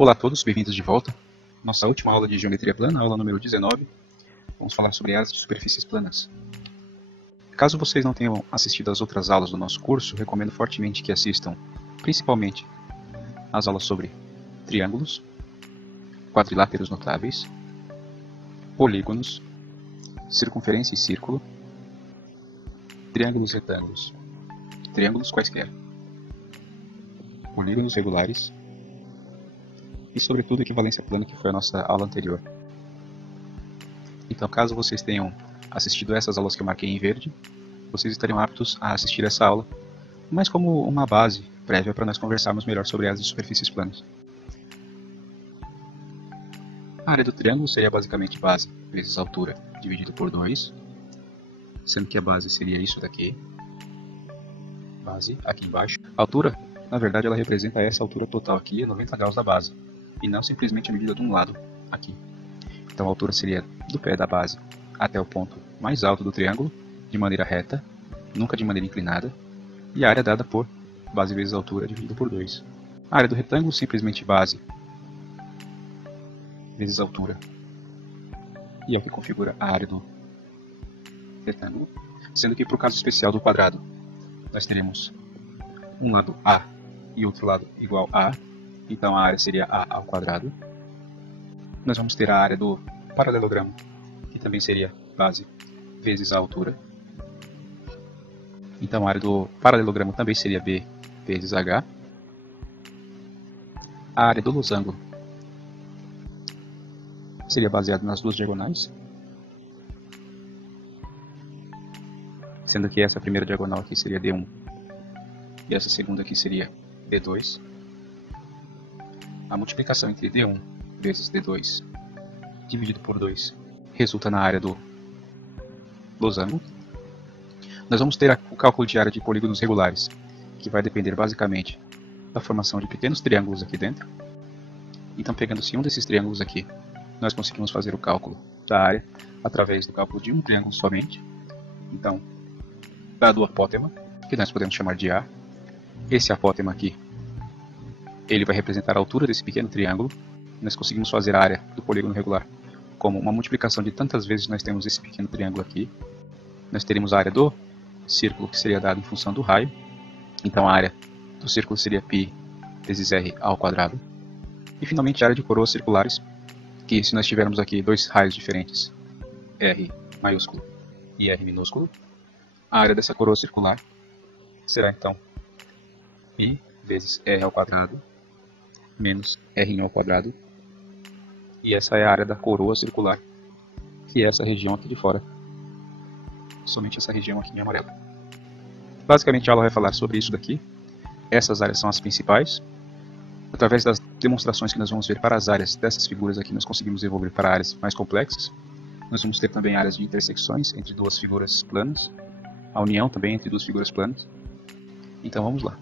Olá a todos, bem-vindos de volta. Nossa última aula de geometria plana, aula número 19. Vamos falar sobre áreas de superfícies planas. Caso vocês não tenham assistido às outras aulas do nosso curso, recomendo fortemente que assistam principalmente as aulas sobre triângulos, quadriláteros notáveis, polígonos, circunferência e círculo, triângulos retângulos, triângulos quaisquer, polígonos regulares e, sobretudo, equivalência plana, que foi a nossa aula anterior. Então, caso vocês tenham assistido essas aulas que eu marquei em verde, vocês estariam aptos a assistir essa aula, mas como uma base prévia para nós conversarmos melhor sobre áreas de superfícies planas. A área do triângulo seria basicamente base vezes altura dividido por 2, sendo que a base seria isso daqui, base aqui embaixo. A altura, na verdade, ela representa essa altura total aqui, 90 graus da base, e não simplesmente a medida de um lado aqui. Então a altura seria do pé da base até o ponto mais alto do triângulo, de maneira reta, nunca de maneira inclinada, e a área dada por base vezes altura dividida por 2. A área do retângulo, simplesmente base vezes altura, e é o que configura a área do retângulo, sendo que para o caso especial do quadrado, nós teremos um lado A e outro lado igual a, então a área seria A ao quadrado. Nós vamos ter a área do paralelogramo, que também seria base vezes a altura. Então a área do paralelogramo também seria B vezes H. A área do losango seria baseada nas duas diagonais, sendo que essa primeira diagonal aqui seria D1 e essa segunda aqui seria D2. A multiplicação entre D1 vezes D2 dividido por 2 resulta na área do losango. Nós vamos ter o cálculo de área de polígonos regulares, que vai depender basicamente da formação de pequenos triângulos aqui dentro. Então, pegando-se um desses triângulos aqui, nós conseguimos fazer o cálculo da área através do cálculo de um triângulo somente. Então, dado o apótema, que nós podemos chamar de A, esse apótema aqui, ele vai representar a altura desse pequeno triângulo. Nós conseguimos fazer a área do polígono regular como uma multiplicação de tantas vezes nós temos esse pequeno triângulo aqui. Nós teremos a área do círculo, que seria dada em função do raio. Então a área do círculo seria π vezes r ao quadrado. E finalmente a área de coroas circulares, que se nós tivermos aqui dois raios diferentes, r maiúsculo e r minúsculo, a área dessa coroa circular será então π vezes r ao quadrado menos r ao quadrado. E essa é a área da coroa circular, que é essa região aqui de fora. Somente essa região aqui em amarelo. Basicamente a aula vai falar sobre isso daqui. Essas áreas são as principais. Através das demonstrações que nós vamos ver para as áreas dessas figuras aqui, nós conseguimos evoluir para áreas mais complexas. Nós vamos ter também áreas de intersecções entre duas figuras planas. A união também entre duas figuras planas. Então vamos lá.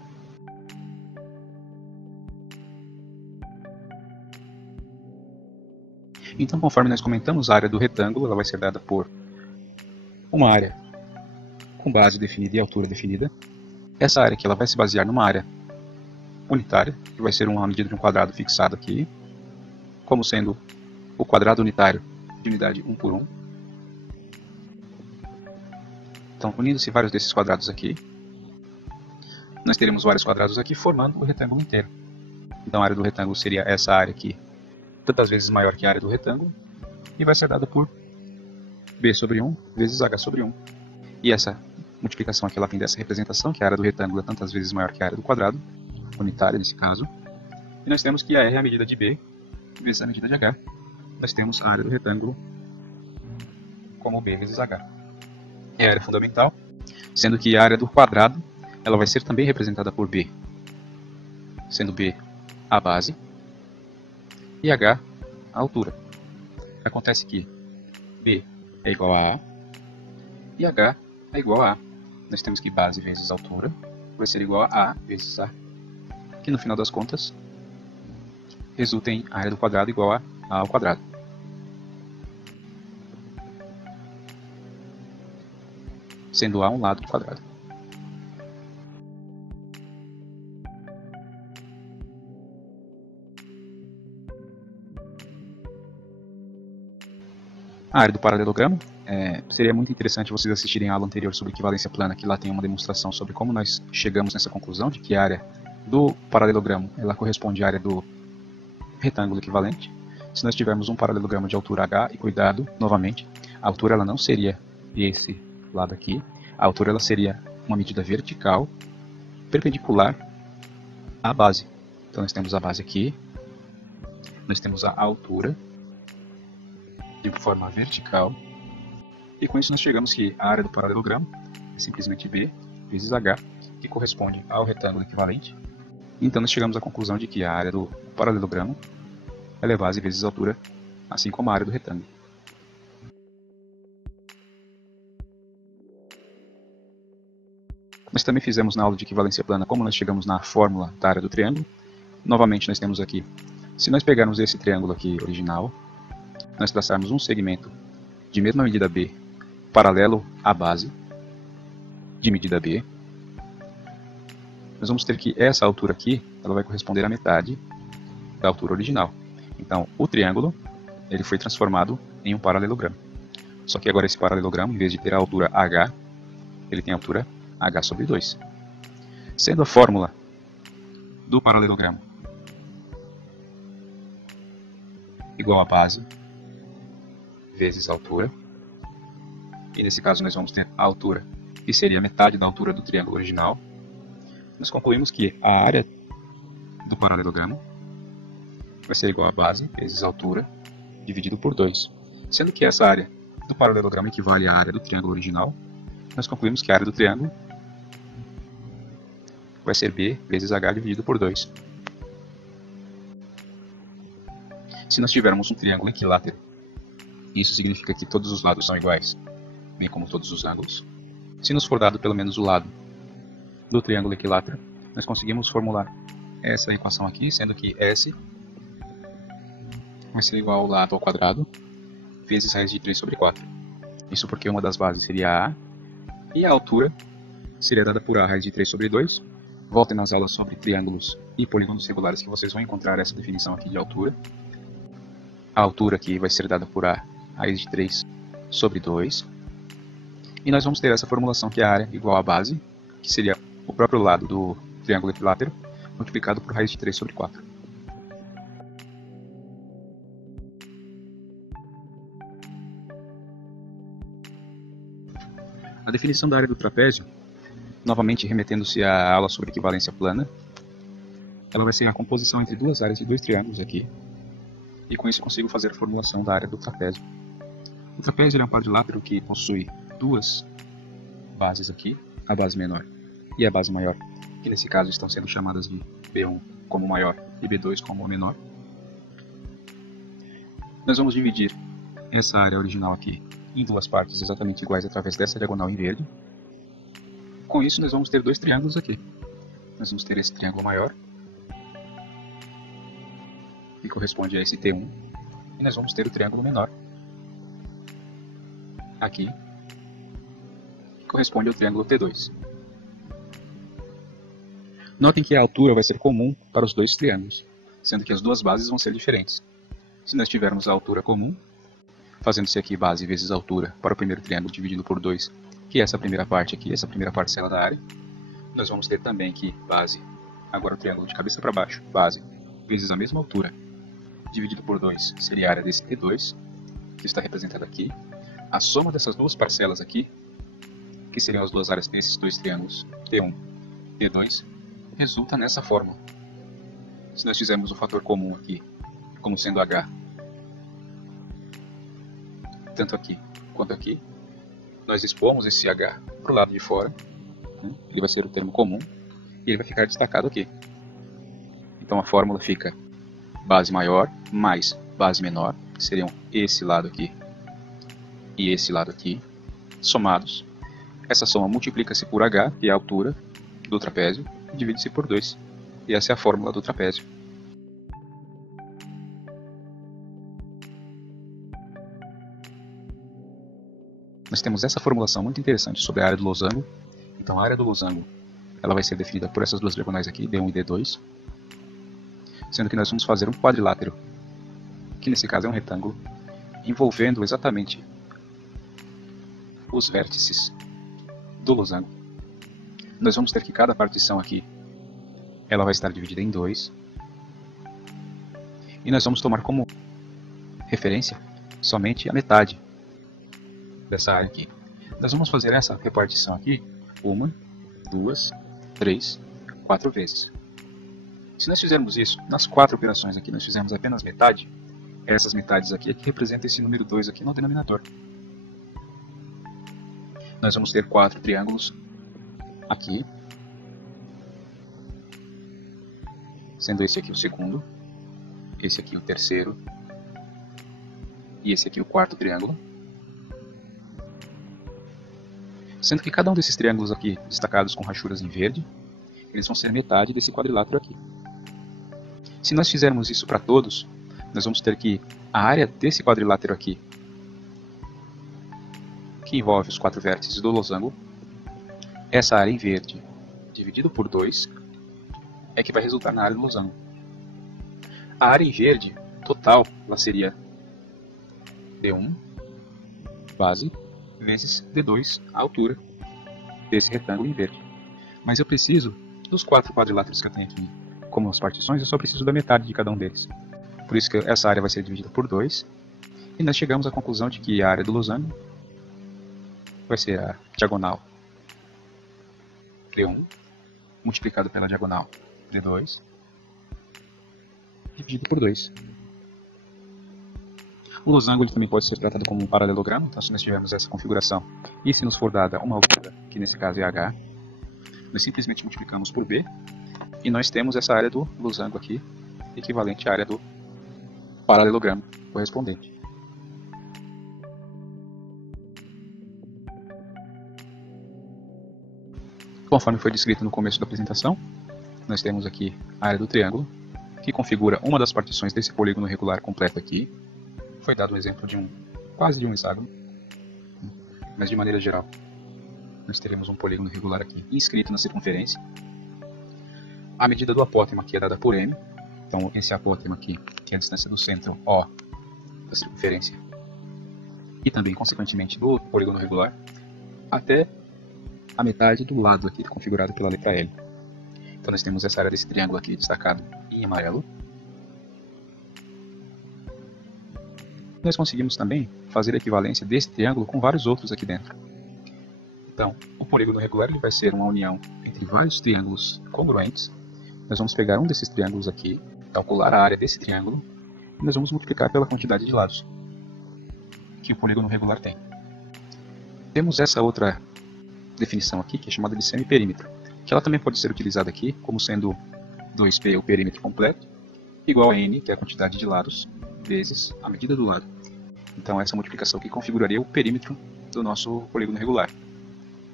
Então, conforme nós comentamos, a área do retângulo ela vai ser dada por uma área com base definida e altura definida. Essa área aqui ela vai se basear numa área unitária, que vai ser uma medida de um quadrado fixado aqui, como sendo o quadrado unitário de unidade 1 por 1. Então, unindo-se vários desses quadrados aqui, nós teremos vários quadrados aqui formando o retângulo inteiro. Então, a área do retângulo seria essa área aqui, tantas vezes maior que a área do retângulo, e vai ser dada por b sobre 1 vezes h sobre 1. E essa multiplicação aqui ela vem dessa representação, que a área do retângulo é tantas vezes maior que a área do quadrado, unitária nesse caso. E nós temos que a r é a medida de b vezes a medida de h. Nós temos a área do retângulo como b vezes h. É a área fundamental, sendo que a área do quadrado ela vai ser também representada por b, sendo b a base e h a altura. Acontece que b é igual a A e H é igual a A. Nós temos que base vezes altura vai ser igual a A vezes A, que no final das contas resulta em área do quadrado igual a A ao quadrado. Sendo A um lado do quadrado. A área do paralelogramo, seria muito interessante vocês assistirem a aula anterior sobre equivalência plana, que lá tem uma demonstração sobre como nós chegamos nessa conclusão de que a área do paralelogramo ela corresponde à área do retângulo equivalente. Se nós tivermos um paralelogramo de altura h, e cuidado, novamente, a altura ela não seria esse lado aqui, a altura ela seria uma medida vertical, perpendicular à base. Então nós temos a base aqui, nós temos a altura, de forma vertical, e com isso nós chegamos que a área do paralelogramo é simplesmente B vezes H, que corresponde ao retângulo equivalente. Então nós chegamos à conclusão de que a área do paralelogramo ela é base vezes altura, assim como a área do retângulo. Nós também fizemos na aula de equivalência plana como nós chegamos na fórmula da área do triângulo. Novamente nós temos aqui, se nós pegarmos esse triângulo aqui original, nós traçarmos um segmento de mesma medida B paralelo à base de medida B, nós vamos ter que essa altura aqui ela vai corresponder à metade da altura original. Então o triângulo ele foi transformado em um paralelogramo. Só que agora esse paralelogramo, em vez de ter a altura H, ele tem a altura H sobre 2. Sendo a fórmula do paralelogramo igual a base vezes a altura, e nesse caso nós vamos ter a altura, que seria metade da altura do triângulo original, nós concluímos que a área do paralelogramo vai ser igual a base vezes a altura dividido por 2. Sendo que essa área do paralelogramo equivale à área do triângulo original, nós concluímos que a área do triângulo vai ser B vezes H dividido por 2. Se nós tivermos um triângulo equilátero, isso significa que todos os lados são iguais, bem como todos os ângulos. Se nos for dado pelo menos o lado do triângulo equilátero, nós conseguimos formular essa equação aqui, sendo que S vai ser igual ao lado ao quadrado vezes raiz de 3 sobre 4. Isso porque uma das bases seria A, e a altura seria dada por A raiz de 3 sobre 2. Voltem nas aulas sobre triângulos e polígonos regulares que vocês vão encontrar essa definição aqui de altura. A altura aqui vai ser dada por A raiz de 3 sobre 2. E nós vamos ter essa formulação que é a área igual à base, que seria o próprio lado do triângulo equilátero, multiplicado por raiz de 3 sobre 4. A definição da área do trapézio, novamente remetendo-se à aula sobre equivalência plana, ela vai ser a composição entre duas áreas de dois triângulos aqui, e com isso eu consigo fazer a formulação da área do trapézio. O trapézio é um quadrilátero que possui duas bases aqui, a base menor e a base maior, que nesse caso estão sendo chamadas de B1 como maior e B2 como menor. Nós vamos dividir essa área original aqui em duas partes exatamente iguais através dessa diagonal em verde. Com isso nós vamos ter dois triângulos aqui. Nós vamos ter esse triângulo maior, que corresponde a esse T1, e nós vamos ter o triângulo menor, aqui, que corresponde ao triângulo T2. Notem que a altura vai ser comum para os dois triângulos, sendo que as duas bases vão ser diferentes. Se nós tivermos a altura comum, fazendo-se aqui base vezes altura para o primeiro triângulo dividido por 2, que é essa primeira parte aqui, essa primeira parcela da área, nós vamos ter também que base, agora o triângulo de cabeça para baixo, base vezes a mesma altura, dividido por 2 seria a área desse T2, que está representada aqui. A soma dessas duas parcelas aqui, que seriam as duas áreas desses dois triângulos, T1 e T2, resulta nessa fórmula. Se nós fizermos o fator comum aqui, como sendo H, tanto aqui quanto aqui, nós expomos esse H para o lado de fora, né? Ele vai ser o termo comum, e ele vai ficar destacado aqui. Então a fórmula fica base maior mais base menor, que seriam esse lado aqui e esse lado aqui, somados. Essa soma multiplica-se por H, que é a altura do trapézio, e divide-se por 2. E essa é a fórmula do trapézio. Nós temos essa formulação muito interessante sobre a área do losango. Então a área do losango ela vai ser definida por essas duas diagonais aqui, D1 e D2. Sendo que nós vamos fazer um quadrilátero, que nesse caso é um retângulo, envolvendo exatamente os vértices do losango, nós vamos ter que cada partição aqui ela vai estar dividida em 2, e nós vamos tomar como referência somente a metade dessa área aqui. Nós vamos fazer essa repartição aqui 1, 2, 3, 4 vezes. Se nós fizermos isso nas 4 operações aqui, nós fizermos apenas metade, essas metades aqui é que representam esse número 2 aqui no denominador. Nós vamos ter 4 triângulos aqui, sendo esse aqui o segundo, esse aqui o terceiro e esse aqui o quarto triângulo. Sendo que cada um desses triângulos aqui, destacados com rachuras em verde, eles vão ser metade desse quadrilátero aqui. Se nós fizermos isso para todos, nós vamos ter que a área desse quadrilátero aqui, que envolve os 4 vértices do losango, essa área em verde, dividido por 2, é que vai resultar na área do losango. A área em verde total ela seria D1 base vezes D2 a altura desse retângulo em verde. Mas eu preciso dos 4 quadriláteros que eu tenho aqui como as partições, eu só preciso da metade de cada um deles. Por isso que essa área vai ser dividida por 2, e nós chegamos à conclusão de que a área do losango vai ser a diagonal D1 multiplicado pela diagonal D2 dividido por 2. O losango ele também pode ser tratado como um paralelogramo, então se nós tivermos essa configuração e se nos for dada uma altura, que nesse caso é H, nós simplesmente multiplicamos por B e nós temos essa área do losango aqui, equivalente à área do paralelogramo correspondente. Conforme foi descrito no começo da apresentação, nós temos aqui a área do triângulo, que configura uma das partições desse polígono regular completo aqui. Foi dado um exemplo de quase de um hexágono, mas de maneira geral, nós teremos um polígono regular aqui inscrito na circunferência. A medida do apótema aqui é dada por m, então esse apótema aqui, que é a distância do centro O da circunferência, e também, consequentemente, do polígono regular, até a metade do lado aqui configurado pela letra L. Então nós temos essa área desse triângulo aqui destacado em amarelo. Nós conseguimos também fazer a equivalência desse triângulo com vários outros aqui dentro. Então, o polígono regular ele vai ser uma união entre vários triângulos congruentes. Nós vamos pegar um desses triângulos aqui, calcular a área desse triângulo, e nós vamos multiplicar pela quantidade de lados que o polígono regular tem. Temos essa outra definição aqui, que é chamada de semiperímetro, que ela também pode ser utilizada aqui como sendo 2p, o perímetro completo, igual a n, que é a quantidade de lados, vezes a medida do lado. Então essa multiplicação aqui configuraria o perímetro do nosso polígono regular.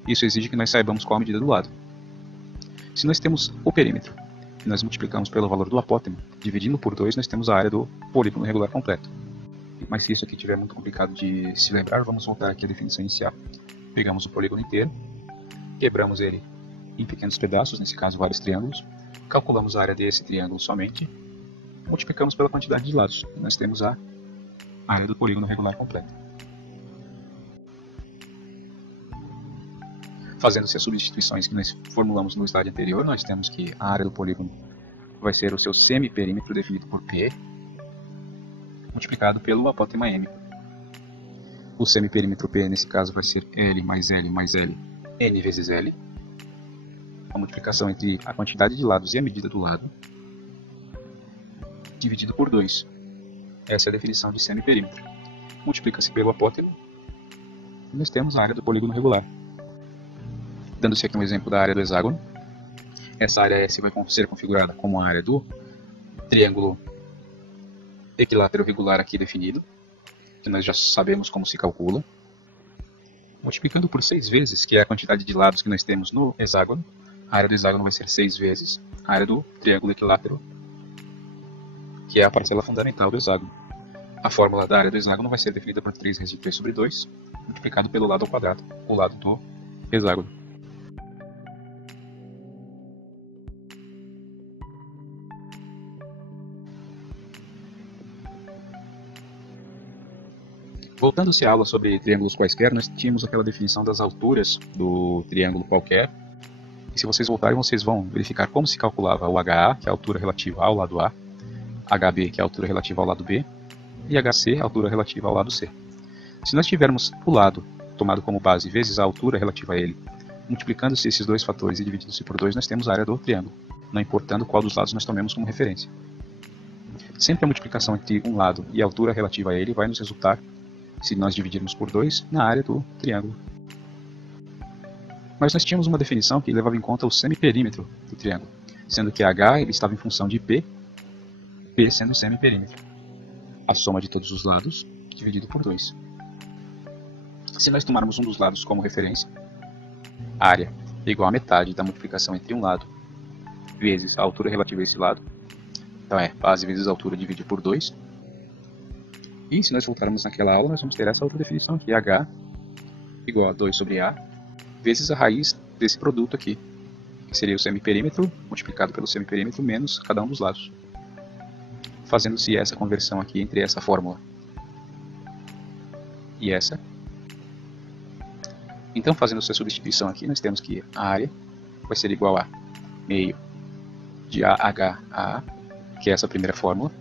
Isso exige que nós saibamos qual a medida do lado. Se nós temos o perímetro e nós multiplicamos pelo valor do apótema, dividindo por 2, nós temos a área do polígono regular completo. Mas se isso aqui estiver muito complicado de se lembrar, vamos voltar aqui à definição inicial. Pegamos o polígono inteiro, quebramos ele em pequenos pedaços, nesse caso vários triângulos, calculamos a área desse triângulo somente, multiplicamos pela quantidade de lados, e nós temos a área do polígono regular completo. Fazendo-se as substituições que nós formulamos no slide anterior, nós temos que a área do polígono vai ser o seu semiperímetro definido por P, multiplicado pelo apótema M. O semiperímetro P, nesse caso, vai ser L mais L mais L, N vezes L. A multiplicação entre a quantidade de lados e a medida do lado, dividido por 2. Essa é a definição de semiperímetro. Multiplica-se pelo apótema e nós temos a área do polígono regular. Dando-se aqui um exemplo da área do hexágono, essa área S vai ser configurada como a área do triângulo equilátero regular aqui definido, que nós já sabemos como se calcula. Multiplicando por 6 vezes, que é a quantidade de lados que nós temos no hexágono, a área do hexágono vai ser 6 vezes a área do triângulo equilátero, que é a parcela fundamental do hexágono. A fórmula da área do hexágono vai ser definida por 3 vezes 3 sobre 2, multiplicado pelo lado ao quadrado, o lado do hexágono. Voltando-se à aula sobre triângulos quaisquer, nós tínhamos aquela definição das alturas do triângulo qualquer. E se vocês voltarem, vocês vão verificar como se calculava o HA, que é a altura relativa ao lado A, HB, que é a altura relativa ao lado B, e HC, a altura relativa ao lado C. Se nós tivermos o lado tomado como base vezes a altura relativa a ele, multiplicando-se esses dois fatores e dividindo-se por 2, nós temos a área do triângulo, não importando qual dos lados nós tomemos como referência. Sempre a multiplicação entre um lado e a altura relativa a ele vai nos resultar, se nós dividirmos por 2, na área do triângulo. Mas nós tínhamos uma definição que levava em conta o semiperímetro do triângulo, sendo que H ele estava em função de P, P sendo o semiperímetro. A soma de todos os lados dividido por 2. Se nós tomarmos um dos lados como referência, área é igual a metade da multiplicação entre um lado vezes a altura relativa a esse lado. Então é base vezes altura dividido por 2. E se nós voltarmos naquela aula, nós vamos ter essa outra definição aqui, H igual a 2 sobre A, vezes a raiz desse produto aqui, que seria o semiperímetro multiplicado pelo semiperímetro menos cada um dos lados. Fazendo-se essa conversão aqui entre essa fórmula e essa. Então, fazendo-se a substituição aqui, nós temos que a área vai ser igual a meio de AHA, que é essa primeira fórmula,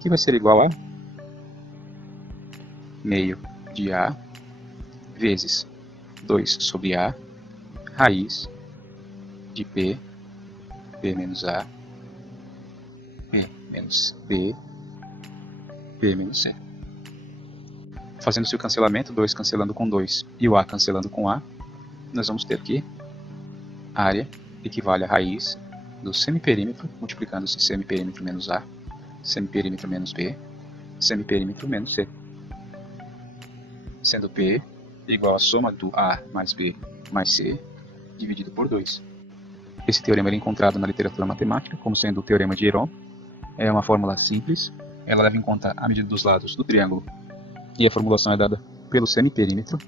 que vai ser igual a meio de A vezes 2 sobre A, raiz de P, P menos A, P menos B, P menos C. Fazendo-se o cancelamento, 2 cancelando com 2 e o A cancelando com A, nós vamos ter que a área equivale a raiz do semiperímetro, multiplicando-se semiperímetro menos A, semiperímetro menos B, semiperímetro menos C. Sendo P igual a soma do A mais B mais C, dividido por 2. Esse teorema é encontrado na literatura matemática como sendo o teorema de Heron. É uma fórmula simples, ela leva em conta a medida dos lados do triângulo e a formulação é dada pelo semiperímetro,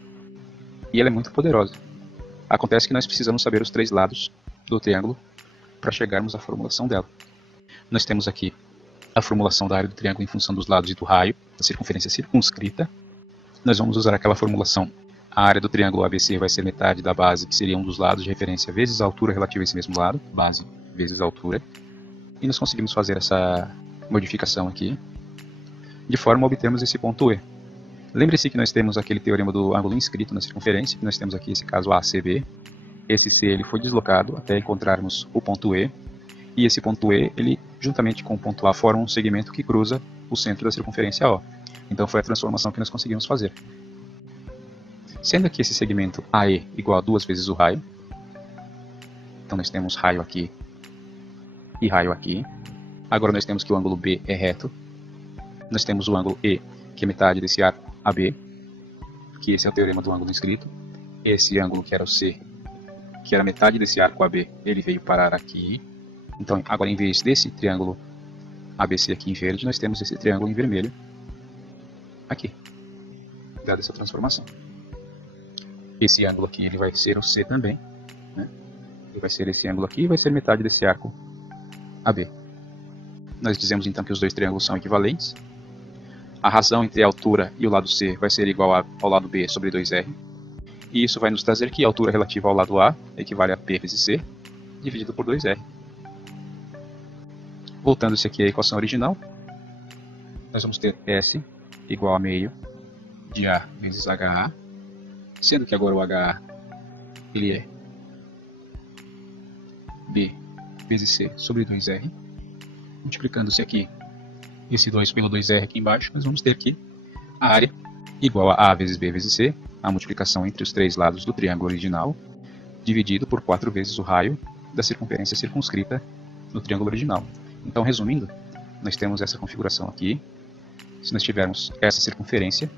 e ela é muito poderosa. Acontece que nós precisamos saber os 3 lados do triângulo para chegarmos à formulação dela. Nós temos aqui a formulação da área do triângulo em função dos lados e do raio, da circunferência circunscrita. Nós vamos usar aquela formulação. A área do triângulo ABC vai ser metade da base, que seria um dos lados de referência, vezes a altura relativa a esse mesmo lado, base vezes a altura. E nós conseguimos fazer essa modificação aqui, de forma a obtermos esse ponto E. Lembre-se que nós temos aquele teorema do ângulo inscrito na circunferência, que nós temos aqui esse caso ACB. Esse C ele foi deslocado até encontrarmos o ponto E, e esse ponto E, ele, juntamente com o ponto A, forma um segmento que cruza o centro da circunferência O. Então foi a transformação que nós conseguimos fazer. Sendo aqui esse segmento AE igual a 2 vezes o raio, então nós temos raio aqui e raio aqui. Agora nós temos que o ângulo B é reto. Nós temos o ângulo E, que é metade desse arco AB, que esse é o teorema do ângulo inscrito. Esse ângulo que era o C, que era metade desse arco AB, ele veio parar aqui. Então agora em vez desse triângulo ABC aqui em verde, nós temos esse triângulo em vermelho aqui, dada essa transformação. Esse ângulo aqui ele vai ser o C também, né? Ele vai ser esse ângulo aqui e vai ser metade desse arco AB. Nós dizemos então que os dois triângulos são equivalentes. A razão entre a altura e o lado C vai ser igual ao lado B sobre 2R. E isso vai nos trazer que a altura relativa ao lado A equivale a P vezes C, dividido por 2R. Voltando-se aqui à equação original, nós vamos ter S igual a meio de A vezes HA, sendo que agora o HA ele é B vezes C sobre 2R. Multiplicando-se aqui esse 2 pelo 2R aqui embaixo, nós vamos ter aqui a área igual a A vezes B vezes C, a multiplicação entre os 3 lados do triângulo original, dividido por 4 vezes o raio da circunferência circunscrita no triângulo original. Então, resumindo, nós temos essa configuração aqui. Se nós tivermos essa circunferência,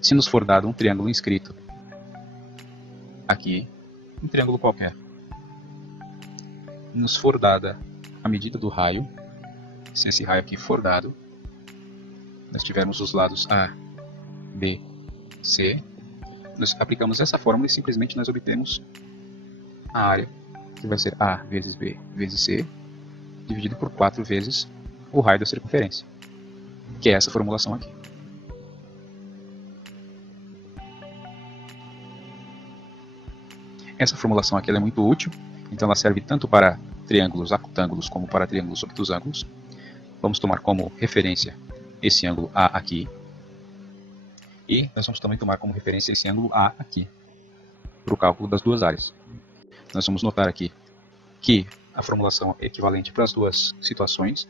se nos for dado um triângulo inscrito aqui, um triângulo qualquer, nos for dada a medida do raio, se esse raio aqui for dado, nós tivermos os lados A, B, C, nós aplicamos essa fórmula e simplesmente nós obtemos a área, que vai ser A vezes B vezes C, dividido por 4 vezes o raio da circunferência, que é essa formulação aqui. Essa formulação aqui ela é muito útil, então ela serve tanto para triângulos acutângulos como para triângulos obtusângulos. Vamos tomar como referência esse ângulo A aqui. E nós vamos também tomar como referência esse ângulo A aqui, para o cálculo das duas áreas. Nós vamos notar aqui que a formulação é equivalente para as duas situações.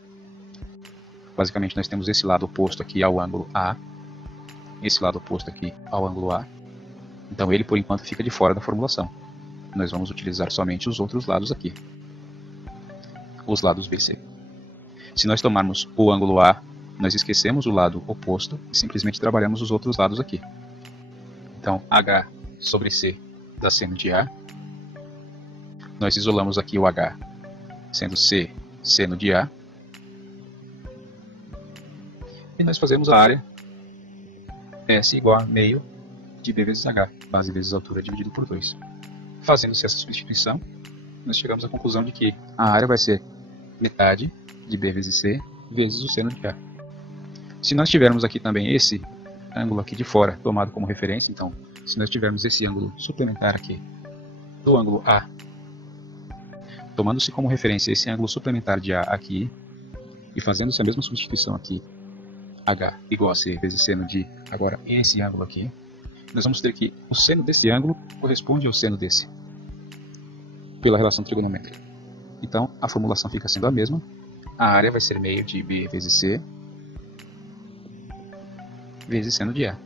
Basicamente nós temos esse lado oposto aqui ao ângulo A, esse lado oposto aqui ao ângulo A. Então ele por enquanto fica de fora da formulação. Nós vamos utilizar somente os outros lados aqui, os lados B e C. Se nós tomarmos o ângulo A, nós esquecemos o lado oposto e simplesmente trabalhamos os outros lados aqui. Então H sobre C dá seno de A. Nós isolamos aqui o H, sendo C seno de A. E nós fazemos a área S igual a meio de B vezes H, base vezes altura dividido por 2. Fazendo-se essa substituição, nós chegamos à conclusão de que a área vai ser metade de B vezes C vezes o seno de A. Se nós tivermos aqui também esse ângulo aqui de fora tomado como referência, então, se nós tivermos esse ângulo suplementar aqui do ângulo A, tomando-se como referência esse ângulo suplementar de A aqui, e fazendo-se a mesma substituição aqui, H igual a C vezes seno de, agora, esse ângulo aqui, nós vamos ter que o seno desse ângulo corresponde ao seno desse, pela relação trigonométrica. Então, a formulação fica sendo a mesma. A área vai ser meio de B vezes C vezes seno de A.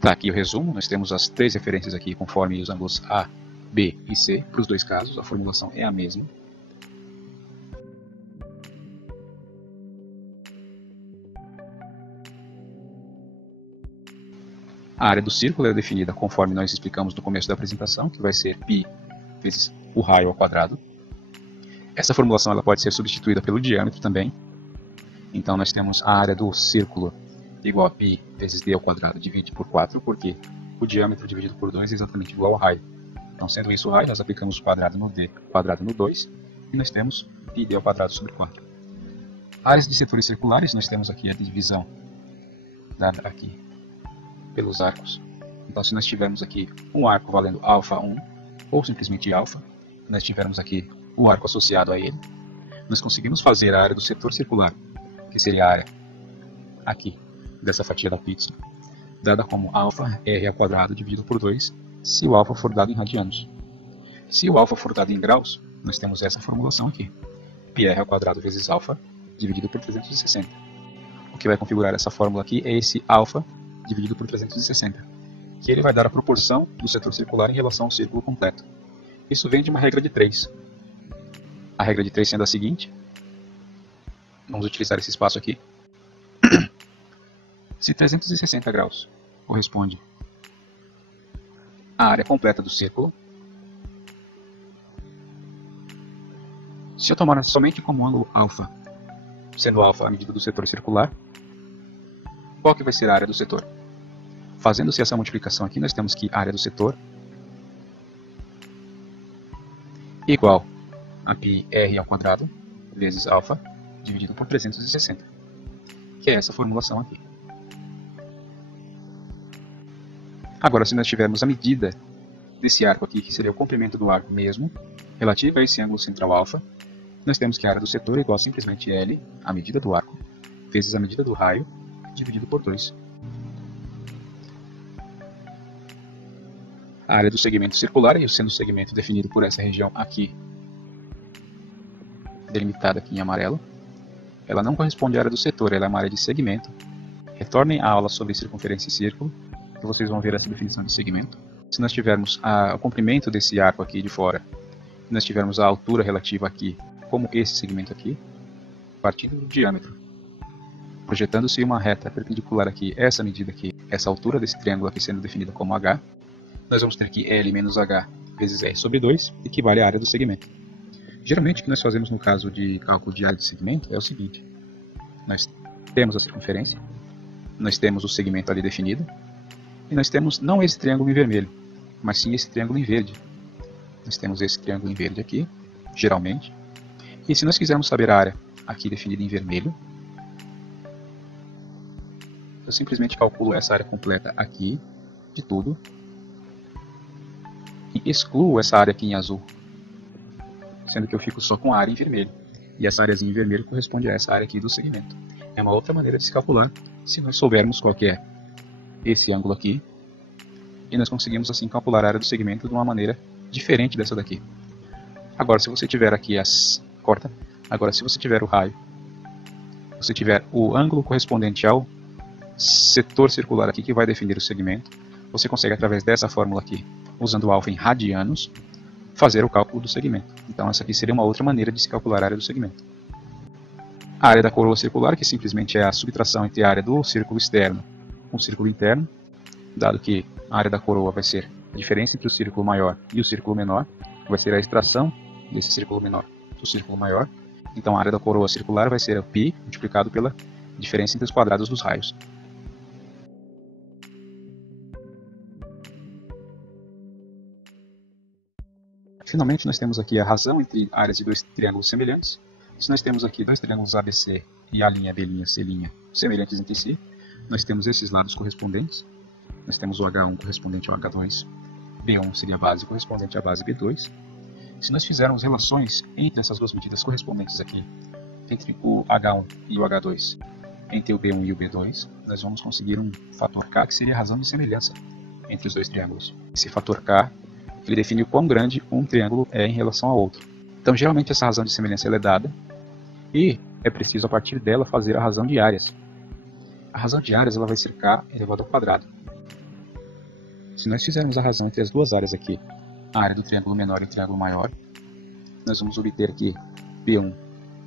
Tá aqui o resumo. Nós temos as três referências aqui conforme os ângulos A, B e C. Para os dois casos, a formulação é a mesma. A área do círculo é definida conforme nós explicamos no começo da apresentação, que vai ser π vezes o raio ao quadrado. Essa formulação ela pode ser substituída pelo diâmetro também. Então nós temos a área do círculo igual a π vezes d ao quadrado dividido por 4, porque o diâmetro dividido por 2 é exatamente igual ao raio. Então sendo isso o raio, nós aplicamos o quadrado no d, quadrado no 2, e nós temos πd ao quadrado sobre 4. Áreas de setores circulares, nós temos aqui a divisão dada aqui pelos arcos. Então se nós tivermos aqui um arco valendo α1, ou simplesmente alfa, nós tivermos aqui o arco associado a ele, nós conseguimos fazer a área do setor circular, que seria a área aqui, dessa fatia da pizza, dada como alfa r ao quadrado dividido por 2, se o alfa for dado em radianos. Se o alfa for dado em graus, nós temos essa formulação aqui, πr ao quadrado vezes alfa dividido por 360. O que vai configurar essa fórmula aqui é esse alfa dividido por 360, que ele vai dar a proporção do setor circular em relação ao círculo completo. Isso vem de uma regra de 3. A regra de 3 sendo a seguinte, vamos utilizar esse espaço aqui. Se 360 graus corresponde à área completa do círculo, se eu tomar somente como ângulo alfa, sendo alfa a medida do setor circular, qual que vai ser a área do setor? Fazendo-se essa multiplicação aqui, nós temos que a área do setor igual a πr ao quadrado vezes alfa dividido por 360, que é essa formulação aqui. Agora, se nós tivermos a medida desse arco aqui, que seria o comprimento do arco mesmo, relativa a esse ângulo central alfa, nós temos que a área do setor é igual a simplesmente L, a medida do arco, vezes a medida do raio, dividido por 2. A área do segmento circular, e sendo o segmento definido por essa região aqui, delimitada aqui em amarelo, ela não corresponde à área do setor, ela é uma área de segmento. Retornem à aula sobre circunferência e círculo, que vocês vão ver essa definição de segmento. Se nós tivermos o comprimento desse arco aqui de fora, se nós tivermos a altura relativa aqui, como esse segmento aqui, partindo do diâmetro, projetando-se uma reta perpendicular aqui, essa medida aqui, essa altura desse triângulo aqui sendo definida como H, nós vamos ter que L menos H vezes R sobre 2 equivale à área do segmento. Geralmente o que nós fazemos no caso de cálculo de área de segmento é o seguinte, nós temos a circunferência, nós temos o segmento ali definido, e nós temos não esse triângulo em vermelho, mas sim esse triângulo em verde. Nós temos esse triângulo em verde aqui, geralmente, e se nós quisermos saber a área aqui definida em vermelho, eu simplesmente calculo essa área completa aqui, de tudo, em excluo essa área aqui em azul, sendo que eu fico só com a área em vermelho. E essa áreazinha em vermelho corresponde a essa área aqui do segmento. É uma outra maneira de se calcular, se nós soubermos qual que é esse ângulo aqui, e nós conseguimos assim calcular a área do segmento de uma maneira diferente dessa daqui. Agora, se você tiver aqui Agora, se você tiver o raio, você tiver o ângulo correspondente ao setor circular aqui que vai definir o segmento, você consegue, através dessa fórmula aqui, usando o alfa em radianos, fazer o cálculo do segmento. Então essa aqui seria uma outra maneira de se calcular a área do segmento. A área da coroa circular, que simplesmente é a subtração entre a área do círculo externo com o círculo interno, dado que a área da coroa vai ser a diferença entre o círculo maior e o círculo menor, vai ser a extração desse círculo menor do círculo maior. Então a área da coroa circular vai ser o π multiplicado pela diferença entre os quadrados dos raios. Finalmente, nós temos aqui a razão entre áreas de dois triângulos semelhantes. Se nós temos aqui dois triângulos ABC e A', B', C' semelhantes entre si, nós temos esses lados correspondentes. Nós temos o H1 correspondente ao H2, B1 seria a base correspondente à base B2. Se nós fizermos relações entre essas duas medidas correspondentes aqui, entre o H1 e o H2, entre o B1 e o B2, nós vamos conseguir um fator K, que seria a razão de semelhança entre os dois triângulos. Esse fator K, ele define o quão grande um triângulo é em relação ao outro. Então, geralmente, essa razão de semelhança ela é dada, e é preciso, a partir dela, fazer a razão de áreas. A razão de áreas ela vai ser K elevado ao quadrado. Se nós fizermos a razão entre as duas áreas aqui, a área do triângulo menor e o triângulo maior, nós vamos obter aqui B1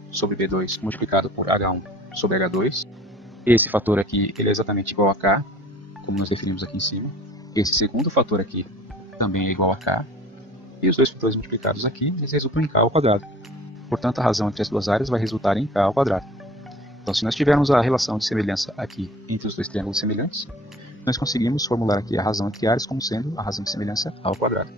sobre B2 multiplicado por H1 sobre H2. Esse fator aqui ele é exatamente igual a K, como nós definimos aqui em cima. Esse segundo fator aqui também é igual a K. E os dois fatores multiplicados aqui, eles resultam em K ao quadrado. Portanto, a razão entre as duas áreas vai resultar em K ao quadrado. Então, se nós tivermos a relação de semelhança aqui entre os dois triângulos semelhantes, nós conseguimos formular aqui a razão entre áreas como sendo a razão de semelhança ao quadrado.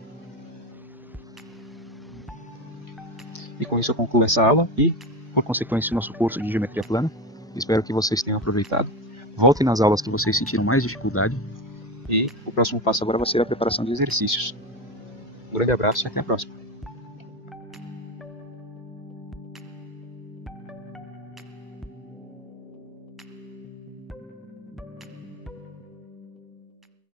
E com isso eu concluo essa aula e, por consequência, o nosso curso de Geometria Plana. Espero que vocês tenham aproveitado. Voltem nas aulas que vocês sentiram mais dificuldade. E o próximo passo agora vai ser a preparação de exercícios. Um grande abraço e até a próxima.